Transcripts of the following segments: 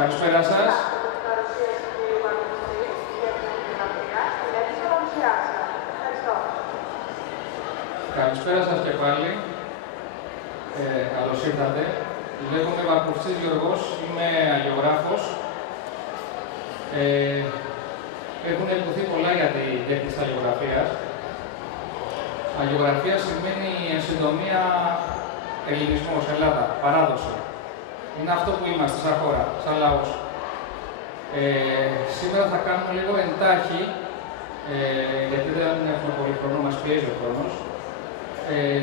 Καλησπέρα σας. Καλησπέρα σας και πάλι. Καλώς ήρθατε. Λέγομαι Βαρκουφτσής Γιώργος, είμαι αγιογράφος. Έχουν υποθεί πολλά για την τέχνη της αγιογραφίας. Αγιογραφία σημαίνει εν συντομία ελληνισμός, Ελλάδα, παράδοση. Είναι αυτό που είμαστε σαν χώρα, σαν λαός. Σήμερα θα κάνουμε λίγο εντάχει, γιατί δεν έχουμε πολύ χρόνο, μας πιέζει ο χρόνος,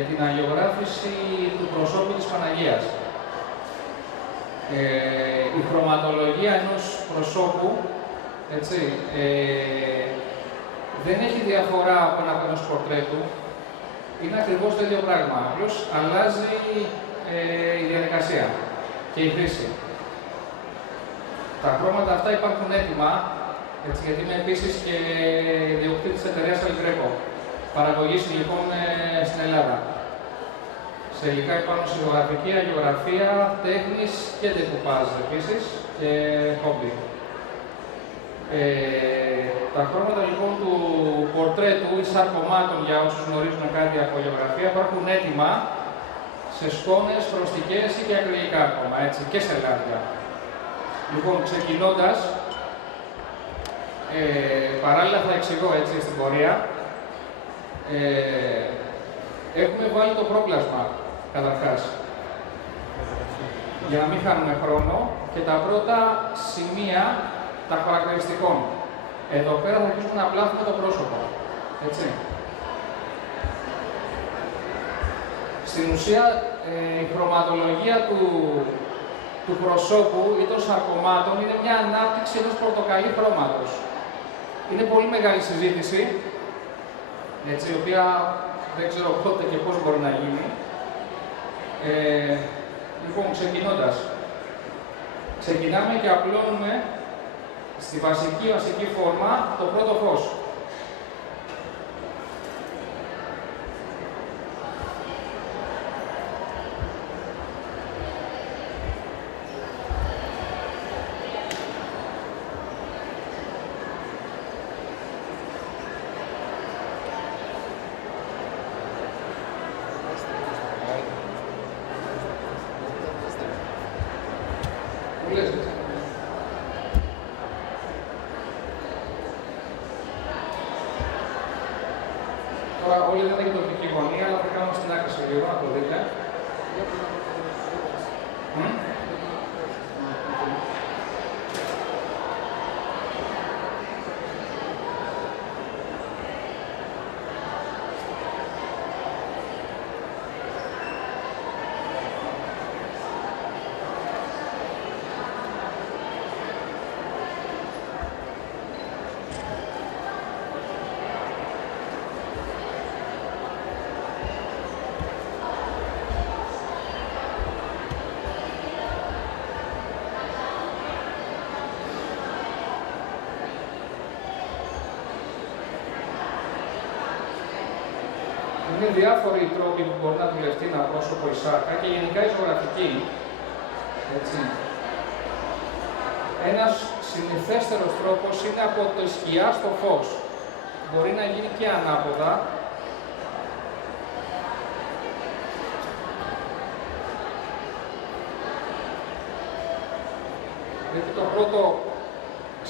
την αγιογράφηση του προσώπου της Παναγίας. Η χρωματολογία ενός προσώπου, έτσι, δεν έχει διαφορά από ένα πορτρέτου. Είναι ακριβώς το ίδιο πράγμα, απλώς αλλάζει η διαδικασία και η χρήση. Τα χρώματα αυτά υπάρχουν έτοιμα, έτσι, γιατί είμαι επίσης και ιδιοκτήτης της εταιρείας Algreco, παραγωγής υλικών στην Ελλάδα. Σε υλικά υπάρχουν σιλογραφική, αγιογραφία, τέχνης και ντεκουπάζ επίσης και χόμπι. Τα χρώματα λοιπόν του πορτρέτου ή σαρκωμάτων, για όσους γνωρίζουν κάτι από αγιογραφία, υπάρχουν έτοιμα σε σκόνες, φρωστικές ή και ακριλικά ακόμα, έτσι, και σε λάδια. Λοιπόν, ξεκινώντας, παράλληλα θα εξηγώ έτσι στην πορεία, έχουμε βάλει το πρόπλασμα, καταρχάς, για να μην χάνουμε χρόνο, και τα πρώτα σημεία τα χαρακτηριστικών. Εδώ πέρα θα αρχίσουμε να πλάθουμε το πρόσωπο, έτσι. Στην ουσία, η χρωματολογία του προσώπου ή των σαρκωμάτων είναι μια ανάπτυξη ενός πορτοκαλί χρώματος. Είναι πολύ μεγάλη συζήτηση, έτσι, η οποία δεν ξέρω πότε και πώς μπορεί να γίνει. Λοιπόν, ξεκινώντας, ξεκινάμε και απλώνουμε στη βασική φόρμα το πρώτο φως. Τώρα όλοι δεν έχετε οπτική γωνία, αλλά θα κάνουμε στην άκρη σε λίγο, να το δείτε. Είναι διάφοροι τρόποι που μπορεί να δουλευτεί ένα πρόσωπο η σάρκα και γενικά η ζωγραφική. Έτσι. Ένας συνηθέστερος τρόπος είναι από το σκιά στο φως. Μπορεί να γίνει και ανάποδα. Γιατί το πρώτο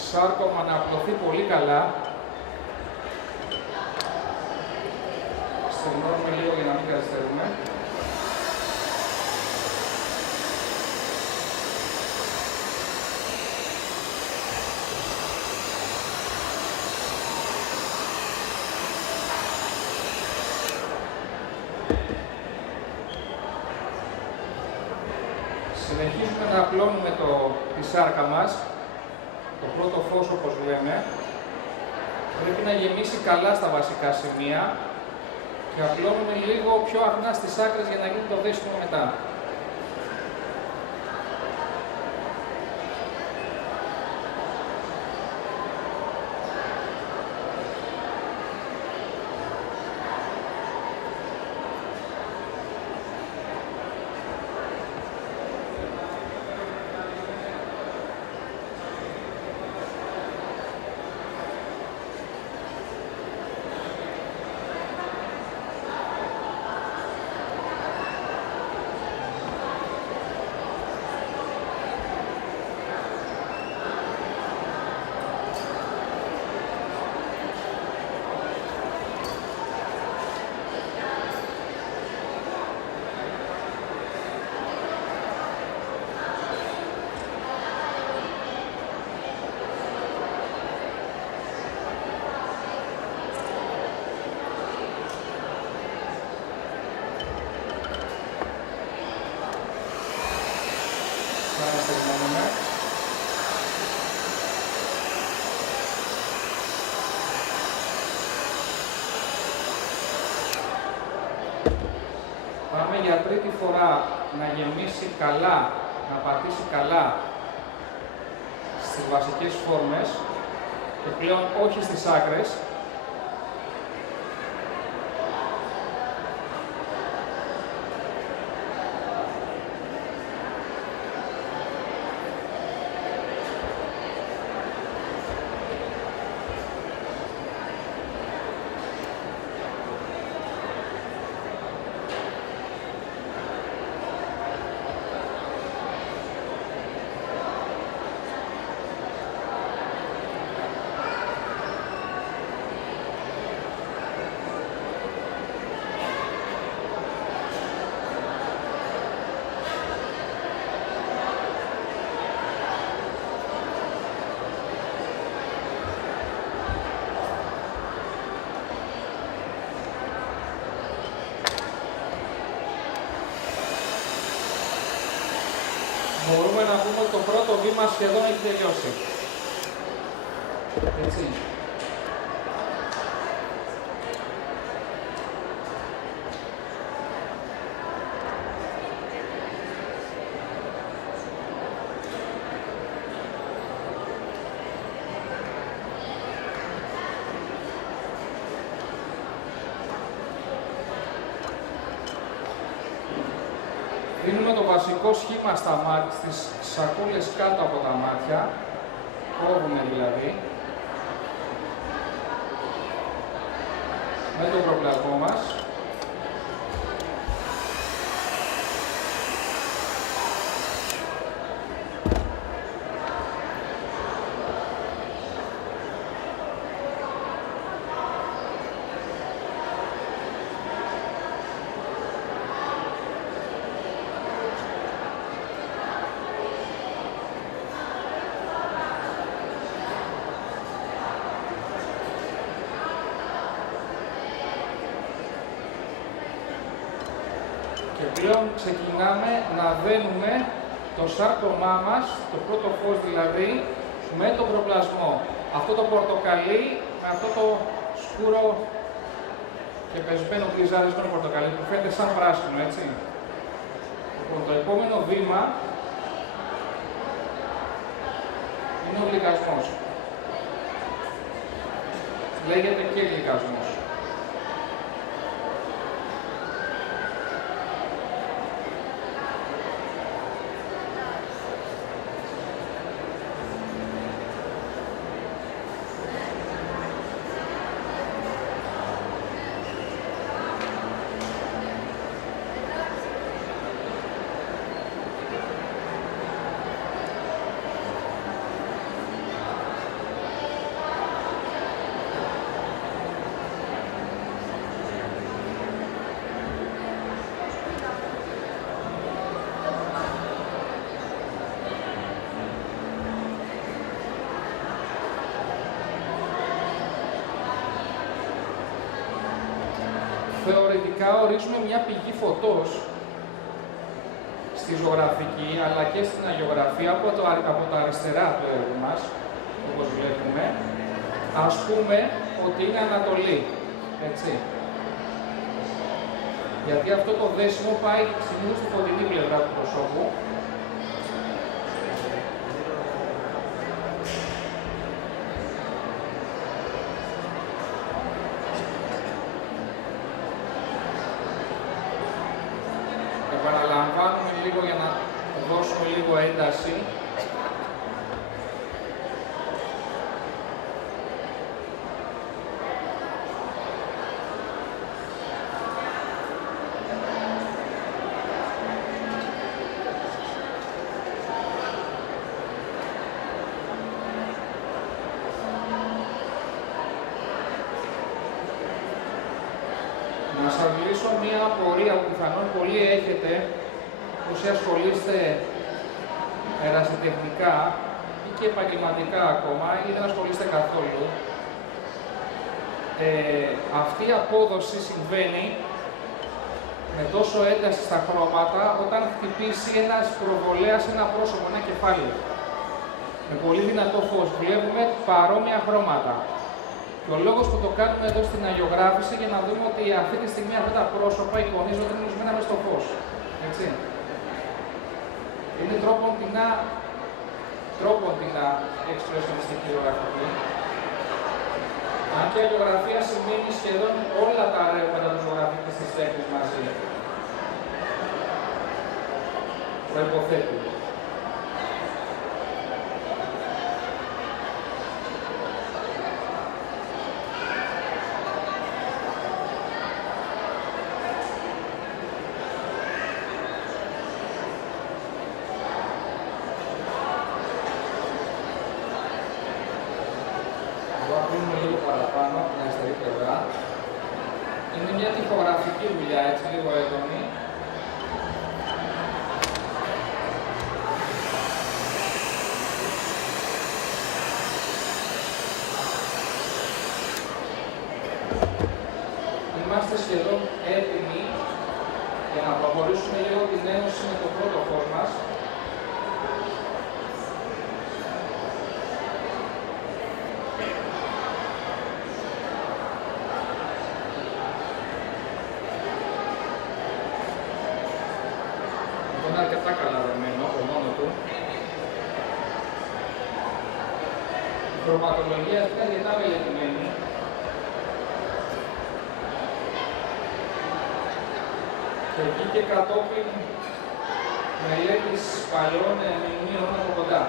σάρκωμα να απλωθεί πολύ καλά. Στενώνουμε λίγο για να μην καθυστερούμε. Συνεχίζουμε να απλώνουμε τη σάρκα μας, το πρώτο φως όπως λέμε. Πρέπει να γεμίσει καλά στα βασικά σημεία και απλώνουμε λίγο πιο αχνά στις άκρες για να γίνει το δέσιμο μετά. Ξαναστεγνώνουμε. Πάμε για τρίτη φορά να γεμίσει καλά, να πατήσει καλά στις βασικές φόρμες και πλέον όχι στις άκρες. Μπορούμε να πούμε ότι το πρώτο βήμα σχεδόν έχει τελειώσει. Έτσι. Δίνουμε το βασικό σχήμα στα μάτια, στις σακούλες κάτω από τα μάτια, κόβουμε δηλαδή, με το προπλασμό μας. Και πλέον ξεκινάμε να δένουμε το σάρκωμά μας, το πρώτο φως δηλαδή, με το προπλασμό. Αυτό το πορτοκαλί, με αυτό το σκούρο και πεσμένο γκριζάρισμένο πορτοκαλί που φαίνεται σαν πράσινο, έτσι. Λοιπόν, το επόμενο βήμα είναι ο γλυκασμός. Λέγεται και γλυκασμός. Θεωρητικά ορίζουμε μια πηγή φωτός στη ζωγραφική αλλά και στην αγιογραφία από τα αριστερά του έργου μας, όπως βλέπουμε. Ας πούμε ότι είναι Ανατολή, έτσι. Γιατί αυτό το δέσιμο πάει συνήθως στη φωτεινή πλευρά του προσώπου. Επαναλαμβάνουμε λίγο για να δώσουμε λίγο ένταση. Να σας λύσω μία απορία που πιθανόν πολλοί έχετε, όσοι ασχολείστε ερασιτεχνικά ή και επαγγελματικά ακόμα ή δεν ασχολείστε καθόλου. Αυτή η απόδοση συμβαίνει με τόσο ένταση στα χρώματα όταν χτυπήσει ένας προβολέας ένα πρόσωπο, ένα κεφάλι. Με πολύ δυνατό φως. Βλέπουμε παρόμοια χρώματα. Και ο λόγος που το κάνουμε εδώ στην αγιογράφηση για να δούμε ότι αυτή τη στιγμή αυτά τα πρόσωπα εικονίζονται λουσμένα μες στο φως. Έτσι. Είναι τρόποντινα εξπρεσιονιστική ζωγραφική. Αν και η αγιογραφία σημαίνει σχεδόν όλα τα ρεύματα του ζωγραφικής της τέχνης μαζί. Προϋποθέτει. Είναι μια τυπογραφική δουλειά, έτσι λίγο έντονη. Είμαστε σχεδόν έτοιμοι για να προχωρήσουμε λίγο την ένωση με το πρώτο φως μας. Είναι αρκετά καλά δεμένο από μόνο του. Η χρωματολογία αυτή είναι αρκετά μελετημένη. Και βγήκε κατόπιν μελέτης παλιών μνημείων από κοντά.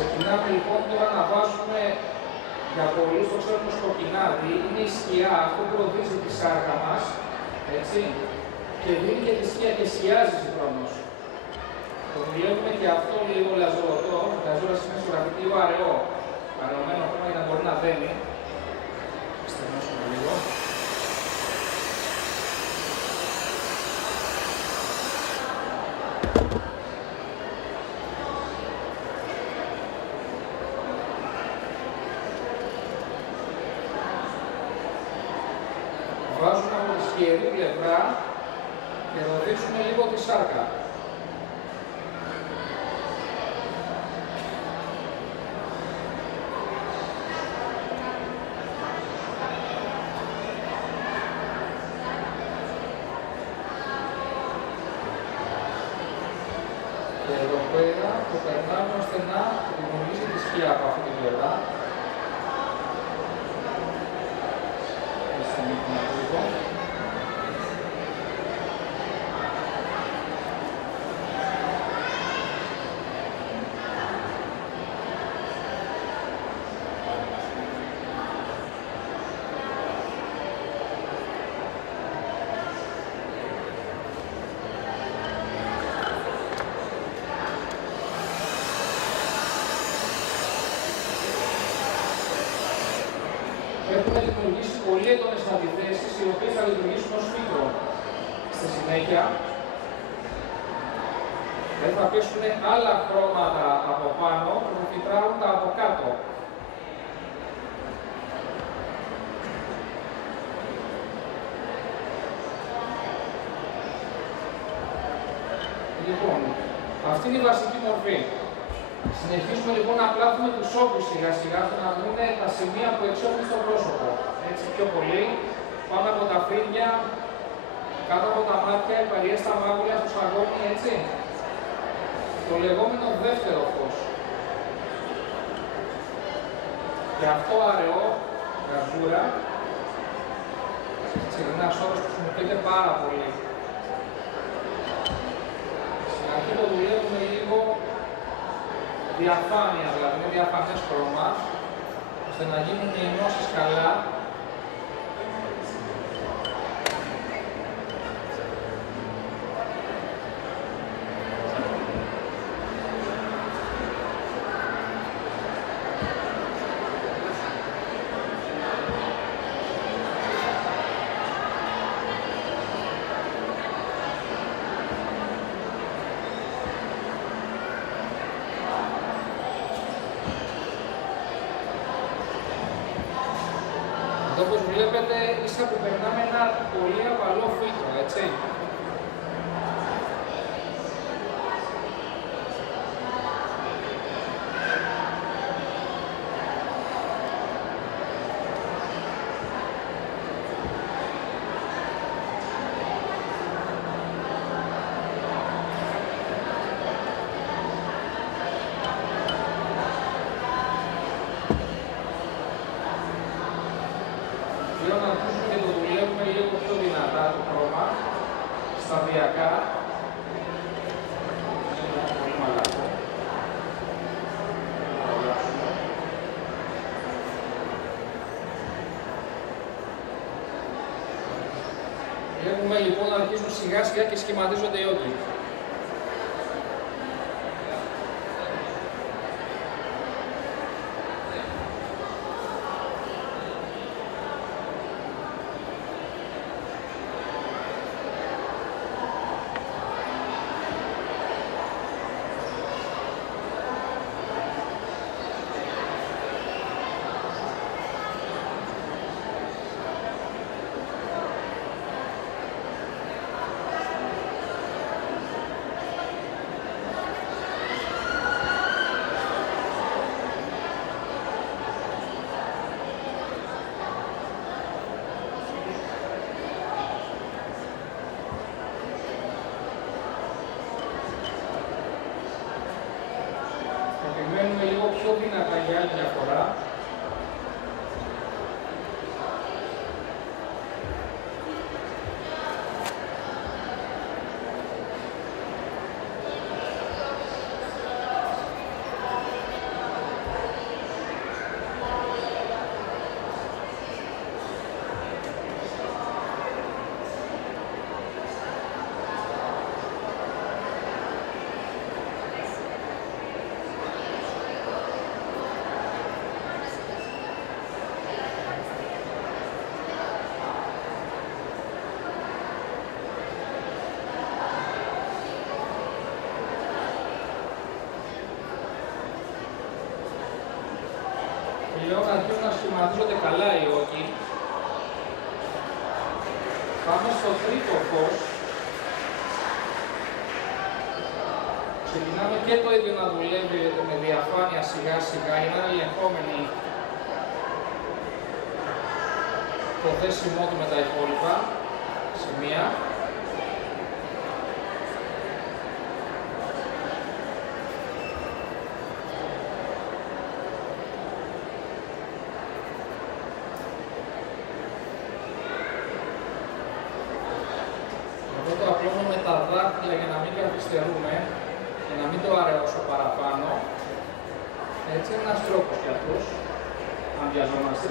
Ξεκινάμε λοιπόν τώρα να βάζουμε, για πολλούς το ξέρουμε στο κοκκινάδι, είναι η σκιά, αυτό που οδίζει τη σάρκα μας, έτσι, και δίνει και τη σκιά και σκιάζει συγχρόνως. Το δουλεύουμε και αυτό λίγο λαζωρωτό, λαζόρα σημαίνει ζωγραφική λίγο αραιό, αραιωμένο χρώμα για να μπορεί να δένει. Στενώσουμε λίγο. Βάζουμε από τη σκιερή πλευρά και θα δείξουμε λίγο τη σάρκα. Και εδώ πέρα το περνάμε ώστε να δημιουργήσει τη σκιά από αυτή την πλευρά. Έχουμε δημιουργήσει πολύ έντονες αντιθέσεις, οι οποίες θα λειτουργήσουν ως φίλτρο. Στη συνέχεια, δεν θα πέσουν άλλα χρώματα από πάνω και θα φιλτράρουν τα από κάτω. Λοιπόν, αυτή είναι η βασική μορφή. Συνεχίζουμε λοιπόν να πλάθουμε τους όγκους σιγά σιγά ώστε να δούμε τα σημεία που εξώθουν στο πρόσωπο. Έτσι πιο πολύ, πάνω από τα φρύδια, κάτω από τα μάτια, οι παριές στα μάγουλα, στο σαγόνι, έτσι. Το λεγόμενο δεύτερο φως. Και αυτό αραιό, γαζούρα, ένας όρος που χρησιμοποιείται πάρα πολύ. Στην αρχή το δουλεύουμε λίγο διαφάνεια, δηλαδή με διαφανές χρώμα, ώστε να γίνουν οι ενώσεις καλά όπως βλέπετε, ίσα που περνάμε ένα πολύ απαλό φίλτρο, έτσι. Πλέον να ακούσουμε και το δουλεύουμε λίγο πιο δυνατά το χρώμα, σταδιακά. Είναι πολύ μαλακό. Βλέπουμε λοιπόν να αρχίζουν σιγά σιγά και σχηματίζονται οι όγκοι. Επιμένουμε λίγο πιο δυνατά για άλλη μια φορά. Πλέον αρχίζουν να σχηματίζονται καλά οι όγκοι. Πάμε στο τρίτο φως. Ξεκινάμε και το ίδιο να δουλεύει με διαφάνεια σιγά σιγά για να είναι ελεγχόμενη το θέσιμό του με τα υπόλοιπα σημεία. Εδώ το απλώνω με τα δάχτυλα για να μην καθυστερούμε και να μην το αραιώσω παραπάνω. Έτσι είναι ένας τρόπος κι αυτός, αν βιαζόμαστε.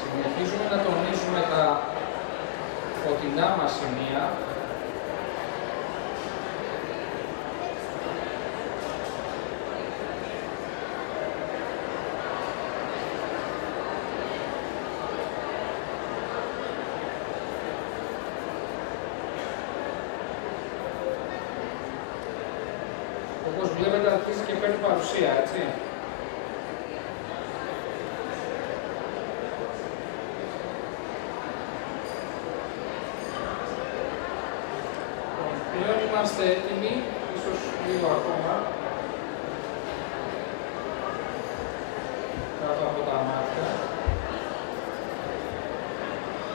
Συνεχίζουμε να τονίζουμε τα φωτεινά μας σημεία. Όπως βλέπετε αρχίζει και παίρνει παρουσία, έτσι. Πλέον είμαστε έτοιμοι, ίσως λίγο ακόμα, κάτω από τα μάτια,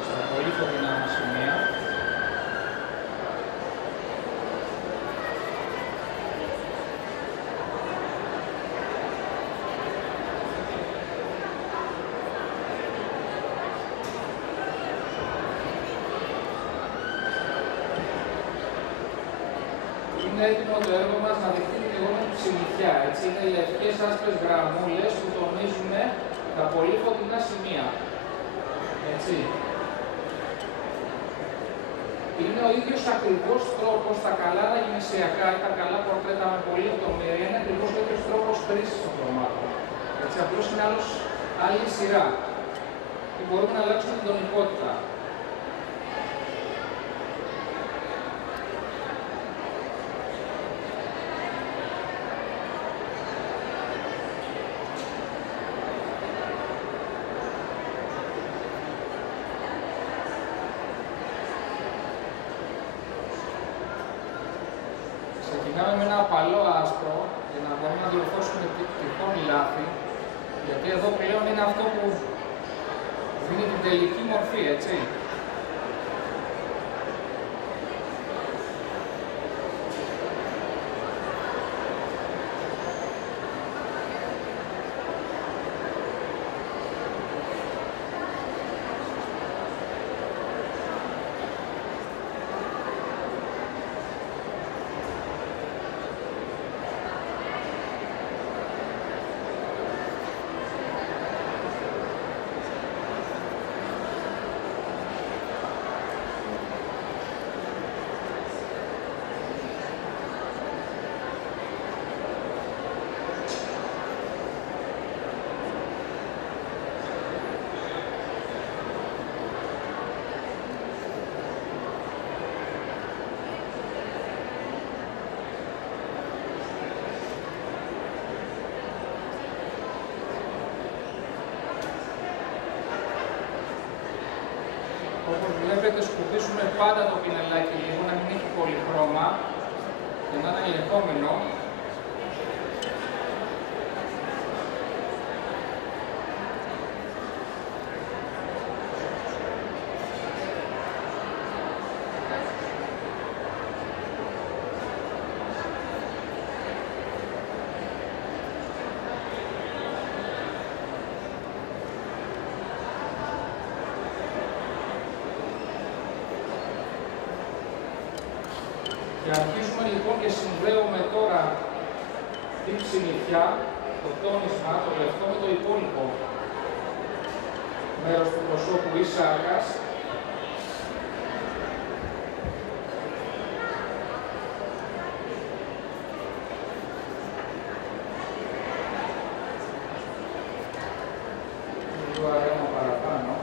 στα πολύ φωτεινά μας σημεία. Είναι έτοιμο το έργο μας να δεχτεί τη λεγόμενη ψηλικιά. Έτσι, είναι λευκές άσπρες γραμμούλες που τονίζουν τα πολύ φωτεινά σημεία. Έτσι. Είναι ο ίδιος ακριβώς τρόπος, τα καλά γυμνησιακά ή τα καλά πορτρέτα με πολλή λεπτομέρεια, είναι ακριβώς ο ίδιος τρόπος χρήσης των χρωμάτων. Έτσι, απλώς είναι άλλη σειρά. Και μπορούμε να αλλάξουμε την τονικότητα. Ξεκινάμε με ένα απαλό άσπρο για να μπορούμε να διορθώσουμε τυχόν λάθη, γιατί εδώ πλέον είναι αυτό που δίνει την τελική μορφή, έτσι. Όπως βλέπετε, σκουπίσουμε πάντα το πινελάκι λίγο, να μην έχει πολύ χρώμα και να είναι ελεγχόμενο. Και αρχίζουμε λοιπόν και συνδέουμε τώρα την συννεφιά, το τόνισμα, το λεπτό με το υπόλοιπο μέρος του προσώπου ή σάρκας. Λίγο αρέμα παραπάνω.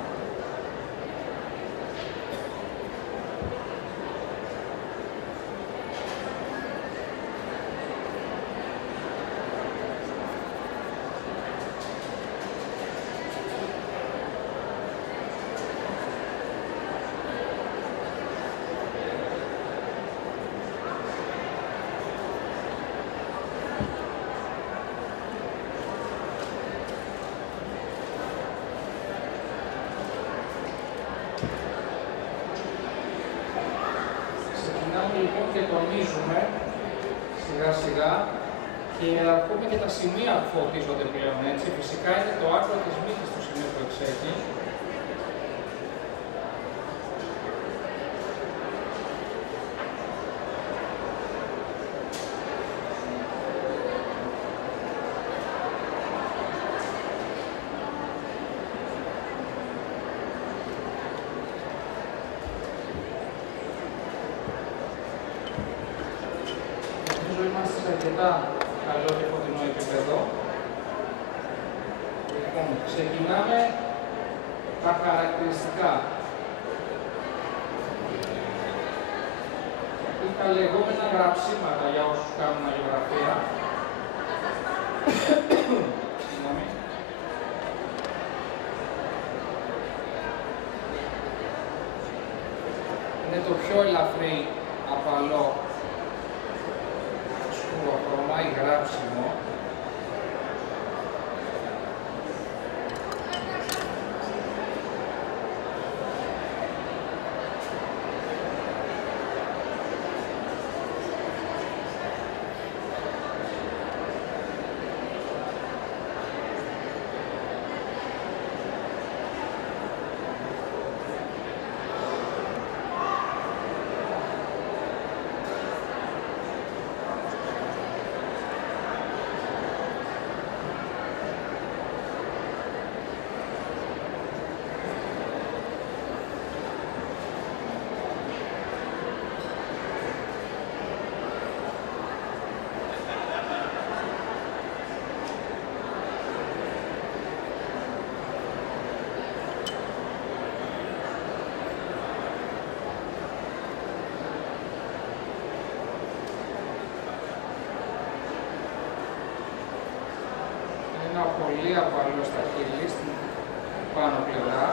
Λοιπόν και τονίζουμε σιγά σιγά και ακούμε και τα σημεία που φωτίζονται πλέον, έτσι. Φυσικά είναι το άκρο της μύτης στο σημείο που εξέχει. Είμαστε σε αρκετά καλό και φωτεινό επίπεδο. Λοιπόν, ξεκινάμε τα χαρακτηριστικά. Τα λεγόμενα γραψίματα για όσους κάνουν αλληλογραφία. Είναι το πιο ελαφρύ, απαλό χρώμα ή γράψιμο. πολύ από αλλού στα χείλη, στην πάνω πλευρά.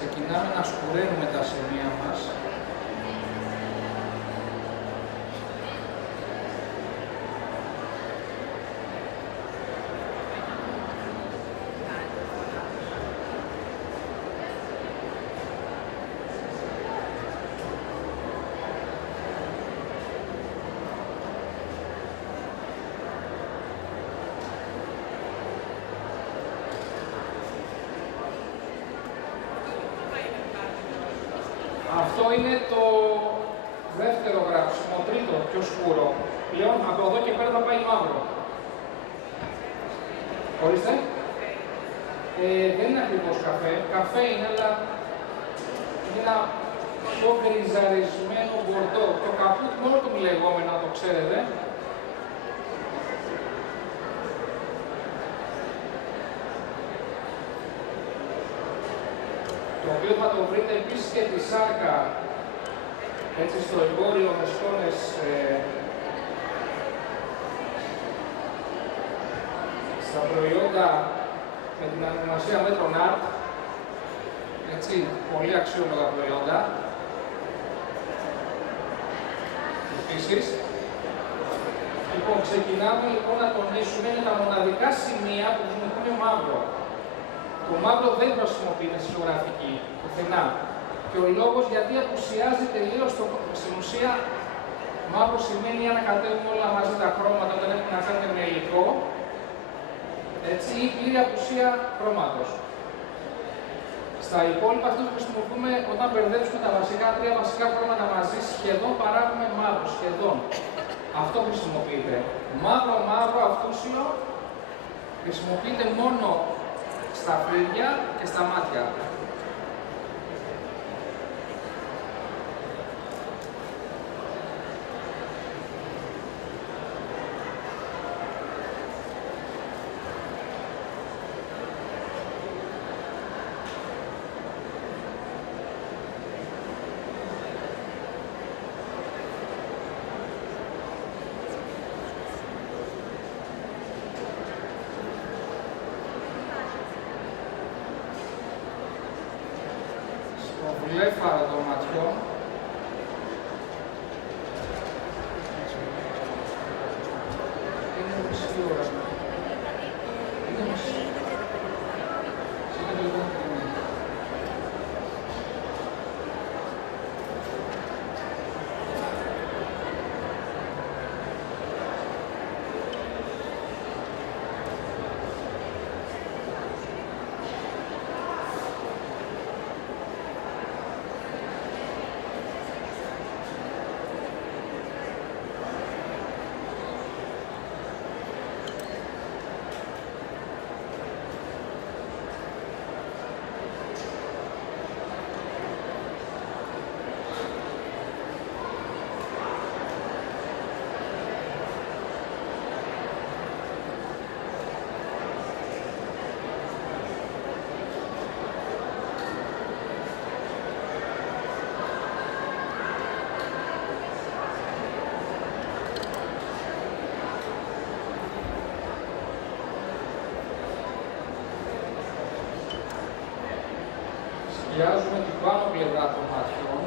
Ξεκινάμε να σκουραίνουμε τα σημεία μας. Αυτό είναι το δεύτερο γράψιμο, τρίτο πιο σκούρο. Πλέον από εδώ και πέρα θα πάει μαύρο. Ορίστε. Δεν είναι ακριβώς καφέ. Καφέ είναι, αλλά είναι ένα πιο γκριζαρισμένο μπορντό. Το καπούτ μόνο του λεγόμενο, να το ξέρετε. Το οποίο θα το βρείτε επίσης και τη σάρκα, έτσι στο εμπόριο με σκόνες στα προϊόντα με την ονομασία Metron Art, έτσι, πολύ αξιόλογα προϊόντα. Επίσης, λοιπόν, ξεκινάμε λοιπόν να τονίσουμε τα μοναδικά σημεία που χρησιμοποιούν μαύρο. Το μαύρο δεν χρησιμοποιείται στη ζωγραφική, πουθενά. Και ο λόγος γιατί απουσιάζει τελείως στην ουσία, μαύρο σημαίνει ανακατεύουμε όλα μαζί τα χρώματα όταν έχουμε να κάνουμε με υλικό, έτσι, ή πλήρη απουσία χρώματος. Στα υπόλοιπα αυτό που χρησιμοποιούμε όταν μπερδέψουμε τα τρία βασικά χρώματα μαζί, σχεδόν παράγουμε μαύρο, σχεδόν. Αυτό χρησιμοποιείται. Μαύρο, αυτούσιο, χρησιμοποιείται μόνο στα φρύδια και στα μάτια. Βλέφαρο των ματιών. Είναι μισή ώρα. Είναι μισή. Σκιάζουμε την πάνω πλευρά των ματιών.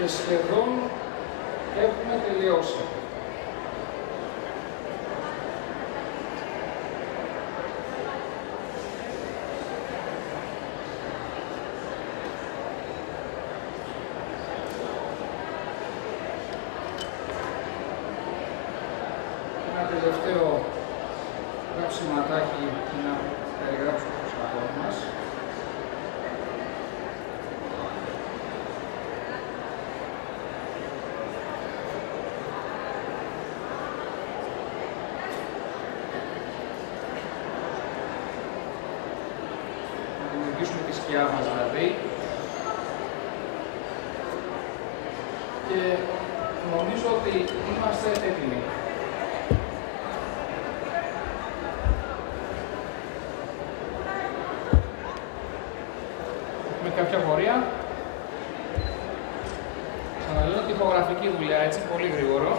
και σχεδόν έχουμε τελειώσει. Ένα τελευταίο γράψιματάκι να περιγράψουμε το σκαφόν μας. Να δημιουργήσουμε τη σκιά μας δηλαδή. Και νομίζω ότι είμαστε έτοιμοι. Κάποια πορεία. Ξαναλέω τυπογραφική δουλειά, έτσι, πολύ γρήγορο.